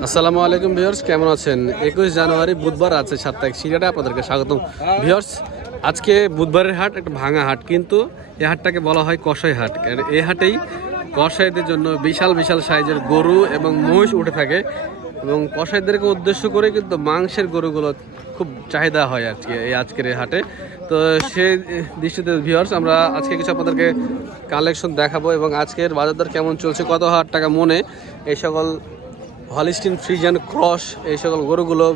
আসসালামু আলাইকুম ভিউয়ার্স, কেমন আছেন? 21 জানুয়ারি বুধবার আছে সাপ্তাহিক সিরিয়ালে আপনাদেরকে স্বাগতম ভিউয়ার্স। আজকে বুধবারের হাট, একটা ভাঙা হাট, কিন্তু এই হাটটাকে বলা হয় কসাই হাট। আর এই হাটেই কসাইদের জন্য বিশাল বিশাল সাইজের গরু এবং মহিষ উঠে থাকে, এবং কসাইদেরকে উদ্দেশ্য করে কিন্তু মাংসের গরুগুলো খুব চাহিদা হয় আজকের এই হাটে। তো সেই দৃষ্টিতে ভিউয়ার্স, আমরা আজকে কিছু আপনাদেরকে কালেকশন দেখাবো এবং আজকের বাজার দর কেমন চলছে, কত হাজার টাকা মনে এই সকল হলিস্টিন ফ্রিজিয়ান ক্রস এই সকল গরুগুলো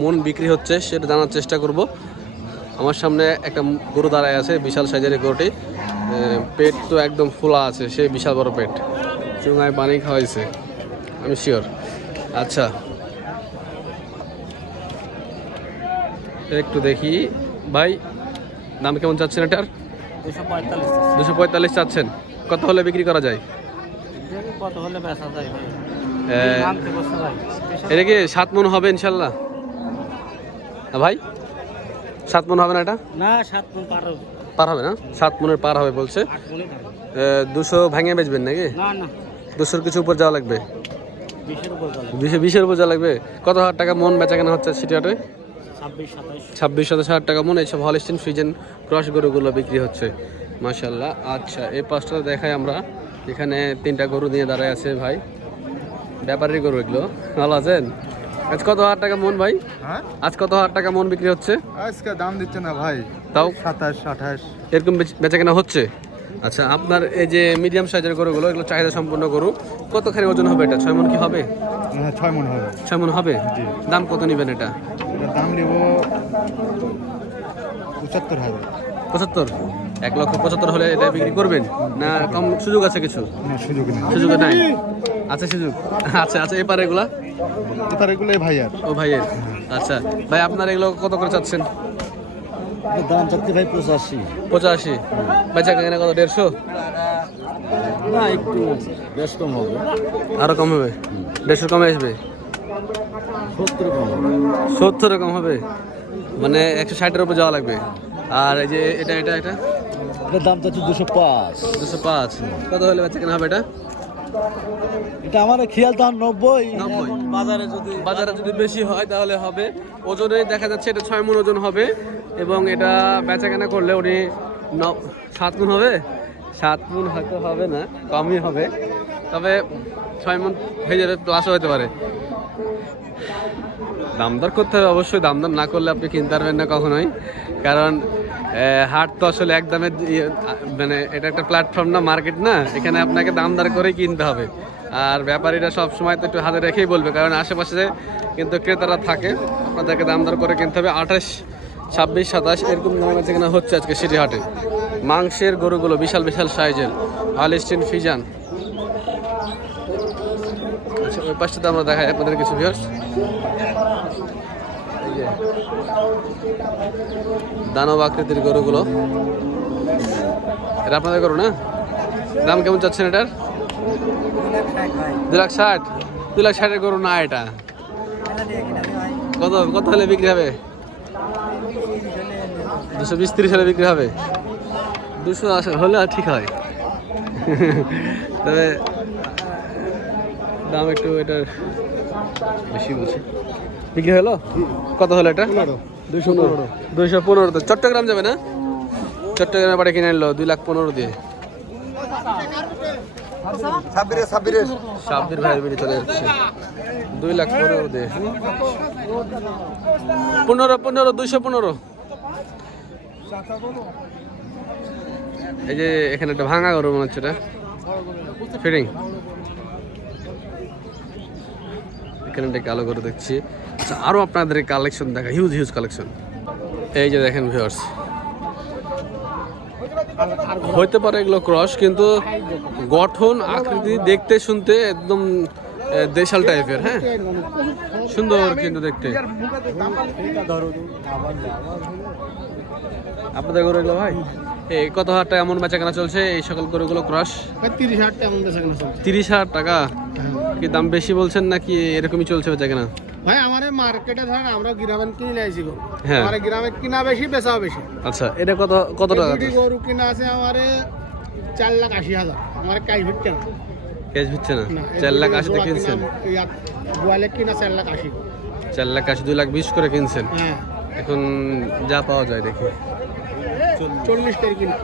মন বিক্রি হচ্ছে সেটা জানার চেষ্টা করব। আমার সামনে একটা গরু দাঁড়ায় আছে, বিশাল সাইজের গরুটি, পেট তো একদম ফোলা আছে, সেই বিশাল বড় পেট, চুঙায় পানি খাওয়াইছে আমি শিওর। আচ্ছা, একটু দেখি ভাই, দাম কেমন চাচ্ছেন এটার? 245 চাচ্ছেন। কত হলে বিক্রি করা যায়? এটা কি 7 মণ হবে ইনশাল্লাহ? ভাই 7 মণ হবে না এটা? না, 7 মণ পার হবে না, 7 মণের পার হবে বলছে। 200 ভাঙে বেচবেন নাকি? না না, 200-র কিছু উপর যাওয়া লাগবে, 20-এর উপর যাওয়া লাগবে। কত হাজার টাকা মন বেচা কেনা হচ্ছে সিটিহাটে? 26-27 হাজার টাকা মন এইসব হলিস্টিন ফ্রিজিয়ান ক্রস গরুগুলো বিক্রি হচ্ছে মাশাআল্লাহ। আচ্ছা, এই পাশটা দেখাই আমরা। এখানে 3টা গরু নিয়ে দাঁড়ায় আছে ভাই, ব্যাপারী গরু এগুলো। ভালো আছেন? আজ কত হাজার টাকা মন ভাই? হ্যাঁ, আজ কত হাজার টাকা মন বিক্রি হচ্ছে? আজকে দাম দিচ্ছে না ভাই, তাও 27-28 এরকম বেচা কেনা হচ্ছে। আচ্ছা, আপনার এই যে মিডিয়াম সাইজের গরুগুলো, এগুলো চাহিদা সম্পন্ন গরু, কতখানি ওজন হবে এটা? 6 মণ কি হবে? 6 মণ হবে। 6 মণ হবে। জি। দাম কত নেবেন এটা? এটার দাম নেব 75,000। 75? 1,75,000 হলে এটা বিক্রি করবেন না? কম সুযোগ আছে কিছু? না, সুযোগ নেই। সুযোগ নাই? আছে সুযোগ। আচ্ছা আচ্ছা, এপারে এগুলা? এবার এগুলো ভাইয়ার। ও ভাইয়ের। আচ্ছা ভাই, আপনার এগুলো কত করে চাচ্ছেন? দাম চাচ্ছি ভাই 85। 85? বেচা কেনা কত? 150? না, একটু বেশ কম হবে। আরো কম হবে? 150 কমে আসবে? 70 কম হবে। 70 কম হবে, মানে 160-এর উপর যাওয়া লাগবে। আর এই যে এটা এটা এটা এটার দাম চাচ্ছি 205। 205? কত হলে বেচা কেনা হবে এটা? এটা আমার খেয়াল দাম 90। 90? বাজারে যদি বেশি হয় তাহলে হবে। ওজনে দেখা যাচ্ছে এটা 6 মণ ওজন হবে, এবং এটা বেচা কেনা করলে উনি 7 মণ হবে। 7 মণ হয়তো হবে না, কমই হবে, তবে 6 মণ হয়ে যাবে, প্লাসও হতে পারে। দামদর করতে হবে অবশ্যই, দামদর না করলে আপনি কিনতে পারবেন না কখনোই, কারণ হাট তো আসলে একদমে মানে এটা একটা প্ল্যাটফর্ম না, মার্কেট না, এখানে আপনাকে দামদার করেই কিনতে হবে। আর ব্যাপারীরা সব সময় তো একটু হাতে রেখেই বলবে, কারণ আশেপাশে কিন্তু ক্রেতারা থাকে, আপনাদেরকে দামদার করে কিনতে হবে। 28, 26, 27 এরকম দামে বেচা কেনা হচ্ছে আজকে সিটি হাটে। মাংসের গরুগুলো বিশাল বিশাল সাইজের হলিস্টিন ফ্রিজিয়ান। আচ্ছা, ওই পাশটাতে আমরা দেখাই আপনাদের কিছু ভিউয়ার্স। এই যে দানব আকৃতির গরুগুলো, এটা আপনাদের গরু না? দাম কেমন চাচ্ছেন এটার? 260? 260-এর গরু না এটা। কত কত হলে বিক্রি হবে? 220-30 হলে বিক্রি হবে? 280 হলে ঠিক হয়। তবে দাম একটু এটার বেশি বলছে। বিক্রি হলো? কত হলো এটা? 215। তো চট্টগ্রাম যাবে না? চট্টগ্রামে বাড়ি কিনে আনলো 2,15,000 দিয়ে। সাব্বির ভাইয়ের বেরিয়ে চলে যাচ্ছে 2,15,000 দিয়ে। 215। এই যে এখানে একটা ভাঙা গরু মনে হচ্ছে, এটা ফিডিং। এখানে একটা কালো গরু দেখছি। আচ্ছা, আরো আপনাদের কালেকশন দেখা, হিউজ হিউজ কালেকশন। এই যে দেখেন ভিউয়ার্স, হইতে পারে এগুলো ক্রস, কিন্তু গঠন আকৃতি দেখতে শুনতে একদম দেশাল টাইপের। হ্যাঁ, সুন্দর কিন্তু দেখতে। আপনাদের গরুগুলো ভাই এই কত হাজার টাকা এমন বেচা কেনা চলছে এই সকল গরুগুলো ক্রস? 30,000 টাকা এমন বেচা কেনা চলছে। 30,000 টাকা? কি দাম বেশি বলছেন নাকি এরকমই চলছে বেচা কেনা? ভাই আমাদের মার্কেটে ধরেন আমরা গ্রামে কিনে লাইছি গরু, হ্যাঁ, আমাদের গ্রামে কিনা বেশি বেচাও বেশি। আচ্ছা, এটা কত কত টাকা? দুটি গরু কিনা আছে আমারে 4,80,000, আমার কাইভিট কেনা। ক্যাশ হচ্ছে না 4,80,000 কিনছেন, গোয়ালে কিনা 4,80,000। 4,80,000 2,20,000 করে কিনছেন। হ্যাঁ এখন যা পাওয়া যায় দেখি 40 করে কিনা।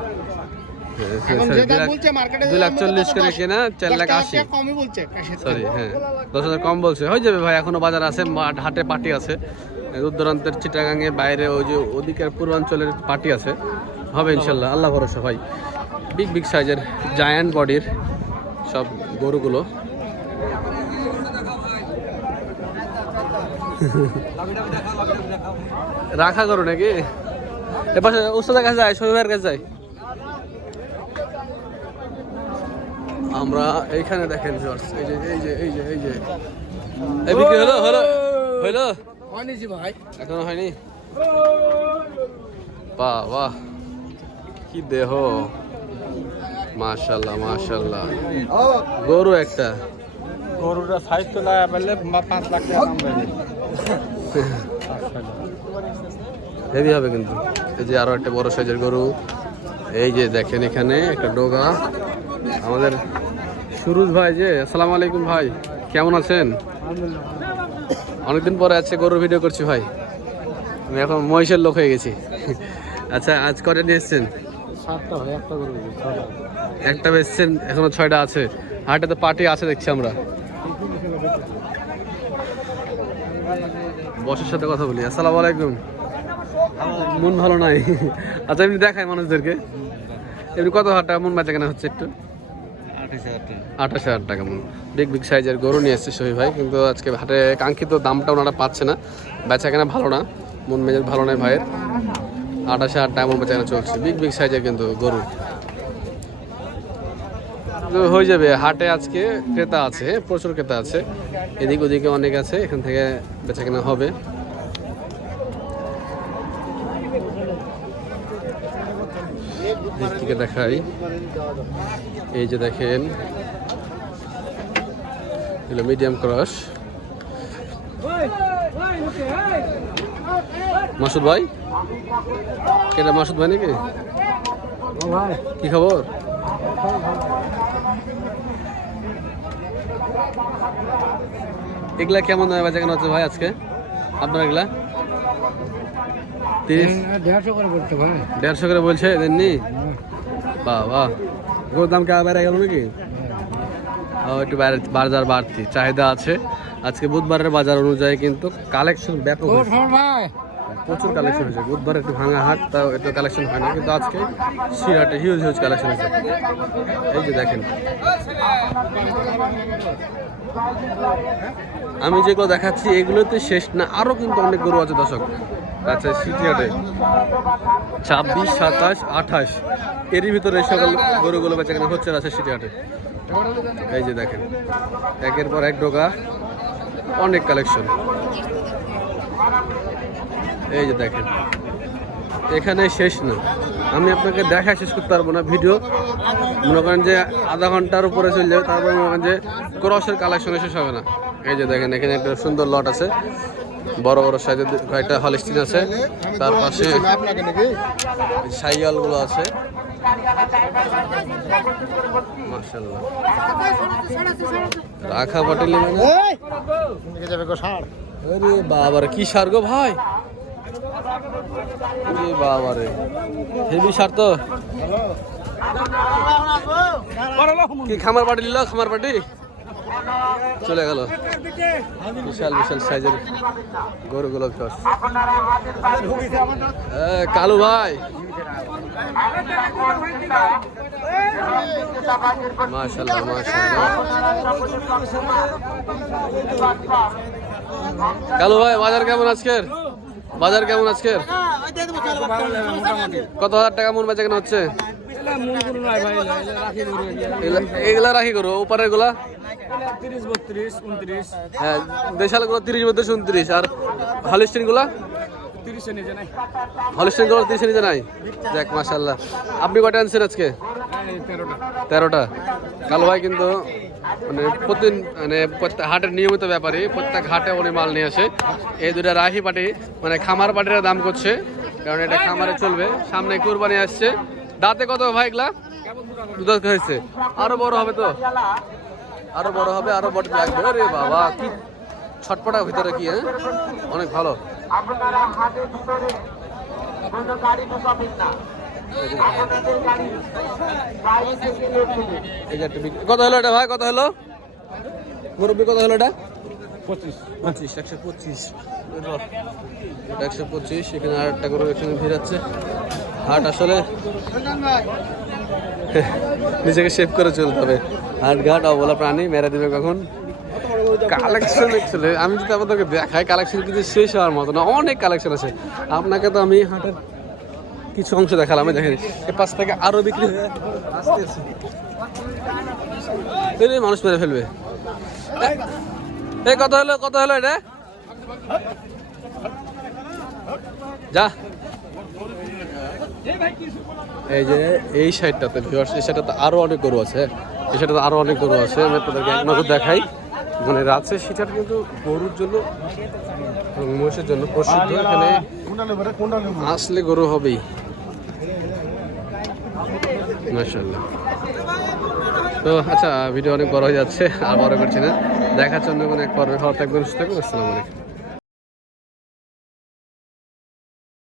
এখন যেটা বলছে মার্কেটে 2,40,000 করে কেনা 4,80,000 কমই বলছে কাশের থেকে। সরি হ্যাঁ 10,000 কম বলছে, হয়ে যাবে ভাই, এখনো বাজার আছে, হাটে পার্টি আছে, দূর দূরান্তের চিটাগাঙে বাইরে ওই যে ওদিকের পূর্বাঞ্চলের পার্টি আছে, হবে ইনশাল্লাহ, আল্লাহ ভরসা ভাই। বিগ বিগ সাইজের জায়ান্ট বডির সব গরুগুলো। রাখা করো নাকি এপাশে ওস্তাদের কাছে যায়, শরীফের কাছে যায়। আমরা এইখানে দেখেন ভিউয়ার্স, এই যে এই যে এই যে এই যে এই বিক্রি হলো হলো হলো হয়নি জি ভাই, এখনো হয়নি। বাহ বাহ কি দেহ, মাশাআল্লাহ মাশাআল্লাহ। গরু একটা, গরুটা সাইজ তো লাগা পেলে 5 লাখ টাকা দাম পাবে। হেভি হবে কিন্তু। এই যে আরো একটা বড় সাইজের গরু, এই যে দেখেন এখানে একটা ডোগা। আমাদের সুরুজ ভাই, যে আসসালামু আলাইকুম ভাই, কেমন আছেন? অনেকদিন পরে আছে গরুর ভিডিও করছি ভাই, আমি এখন মহিষের লোক হয়ে গেছি। আচ্ছা আজ কটা নিয়ে এসছেন? 7টা হয়, একটা গরু 6টা। একটা বেচছেন, এখনো 6টা আছে। হাটে তো পার্টি আছে দেখছি আমরা। বসের সাথে কথা বলি। আসসালামু আলাইকুম। মন ভালো নাই? আচ্ছা এমনি দেখায় মানুষদেরকে, এমনি কত টাকা মন বেচা কেনা হচ্ছে একটু? 28,000 টাকা মন। বিগ বিগ সাইজের গরু নিয়ে এসছে শহীদ ভাই, কিন্তু আজকে হাটে কাঙ্ক্ষিত দামটা ওনারা পাচ্ছে না, বেচা কেনা ভালো না, মন মেজাজ ভালো নয় ভাইয়ের। 28,000 টাকা মন বেচা কেনা চলছে, বিগ বিগ সাইজের কিন্তু গরু। হয়ে যাবে হাটে, আজকে ক্রেতা আছে, প্রচুর ক্রেতা আছে, এদিক ওদিকে অনেক আছে, এখান থেকে বেচা কেনা হবে। দিক থেকে দেখাই, এই যে দেখেন এগুলো মিডিয়াম ক্রস। মাসুদ ভাই, কেটা মাসুদ ভাই নাকি? কি খবর? এগুলা কেমন দামে বেচা কেনা হচ্ছে ভাই আজকে আপনার? এগুলা 150 করে বলতে ভাই। 150 করে বলছে, দেননি? বাহ বাহ, গরুর দাম কে বেড়ে গেল নাকি? একটু বাজার বাড়তি, চাহিদা আছে আজকে বুধবারের বাজার অনুযায়ী, কিন্তু কালেকশন ব্যাপক হয়েছে, প্রচুর কালেকশন হয়েছে। বুধবার একটু ভাঙা হাট, তাও একটু কালেকশন হয় না, কিন্তু আজকে সিরাটে হিউজ হিউজ কালেকশন হয়েছে। এই যে দেখেন, আমি যেগুলো দেখাচ্ছি এগুলোতে শেষ না, আরো কিন্তু অনেক গরু আছে দর্শক। আচ্ছা সিটিহাটে 26, 27, 28 এরই ভিতরে এই সকল গরুগুলো বেচা কেনা হচ্ছে আছে সিটিহাটে। এই যে দেখেন একের পর এক ডোকা, অনেক কালেকশন। এই যে দেখেন এখানে শেষ না, আমি আপনাকে দেখা শেষ করতে পারবো না, ভিডিও মনে করেন যে আধা ঘন্টার উপরে চলে যাবে, তারপরে মনে করেন যে ক্রসের কালেকশনে শেষ হবে না। এই যে দেখেন এখানে একটা সুন্দর লট আছে, বড় বড় সাইজের কয়েকটা হলিস্টিন আছে, তার পাশে সাইয়ালগুলো আছে। মাশাআল্লাহ, রাখা পাটিল আরে বাবারে কি সার গো ভাই, বাবারে হেভি সার তো। কি খামার পাটি নিল? খামার পাটি চলে গেল। বিশাল বিশাল সাইজের গরুগুলো। কালু ভাই, মাশাআল্লাহ মাশাআল্লাহ। কালু ভাই বাজার কেমন আজকের? বাজার কেমন আজকের? কত হাজার টাকা মন বেচা কেনা হচ্ছে? এগুলা রাখি করো, উপরের গুলা 30, 32, 29। হ্যাঁ, দেশাল গুলো 30, 32, 29, আর হলিস্টিন গুলা 30 এর নিচে নাই। হলিস্টিন গুলো 30 এর নিচে নাই। যাক মাশাআল্লাহ। আপনি কয়টা আনছেন আজকে? 13টা। কালো ভাই কিন্তু প্রত্যেক হাটের নিয়মিত ব্যাপারী, প্রত্যেক হাটে উনি মাল নিয়ে আসে। এই দুটা রাহি পাটি মানে খামার পাটির দাম করছে, কারণ এটা খামারে চলবে, সামনে কুরবানি আসছে। দাঁতে কত ভাই এগুলা? দুধ হয়েছে, আরো বড় হবে তো। আরো বড় হবে, আরো বড় লাগবে। আরে বাবা কি ছটপটা ভিতরে কি, হ্যাঁ অনেক ভালো। আপনারা হাটের ভিতরে কোনো গাড়ি ঢুকাবেন না, আপনাদের গাড়ি বাইরে থেকে রেখে এই যে একটা কত হলো এটা ভাই, কত হলো মুরব্বী, কত হলো এটা? 25। 25, 125। এটা 125। এখানে আর একটা গরু একসঙ্গে ভিড় আছে। হাট আসলে নিজেকে সেভ করে চলতে হবে। হাট ঘাট অবলা প্রাণী মেরে দিবে কখন। কালেকশন এক্সেলে আমি যদি আপনাদেরকে দেখাই, কালেকশন কিন্তু শেষ হওয়ার মতো না, অনেক কালেকশন আছে। আপনাকে তো আমি হাটের কিছু অংশ দেখালাম, আমি দেখেন এ পাশ থেকে আরো বিক্রি হয়ে আসতেছে। মানুষ মেরে ফেলবে। এই কত হলো, কত হলো এটা? যা এই যে এই সাইডটাতে ভিউয়ার্স, এই সাইডটাতে আরো অনেক গরু আছে, এই সাইডটাতে আরো অনেক গরু আছে। আমি আপনাদেরকে এক নজর দেখাই। মানে রাজশাহী সেটার কিন্তু গরুর জন্য এবং মহিষের জন্য প্রসিদ্ধ। এখানে আসলে গরু হবেই মাশাআল্লাহ। তো আচ্ছা, ভিডিও অনেক বড় হয়ে যাচ্ছে, আর বড় করছি না। দেখার জন্য কোনো এক পর্বে ভালো থাকবেন, সুস্থ থাকবেন। আসসালামু আলাইকুম।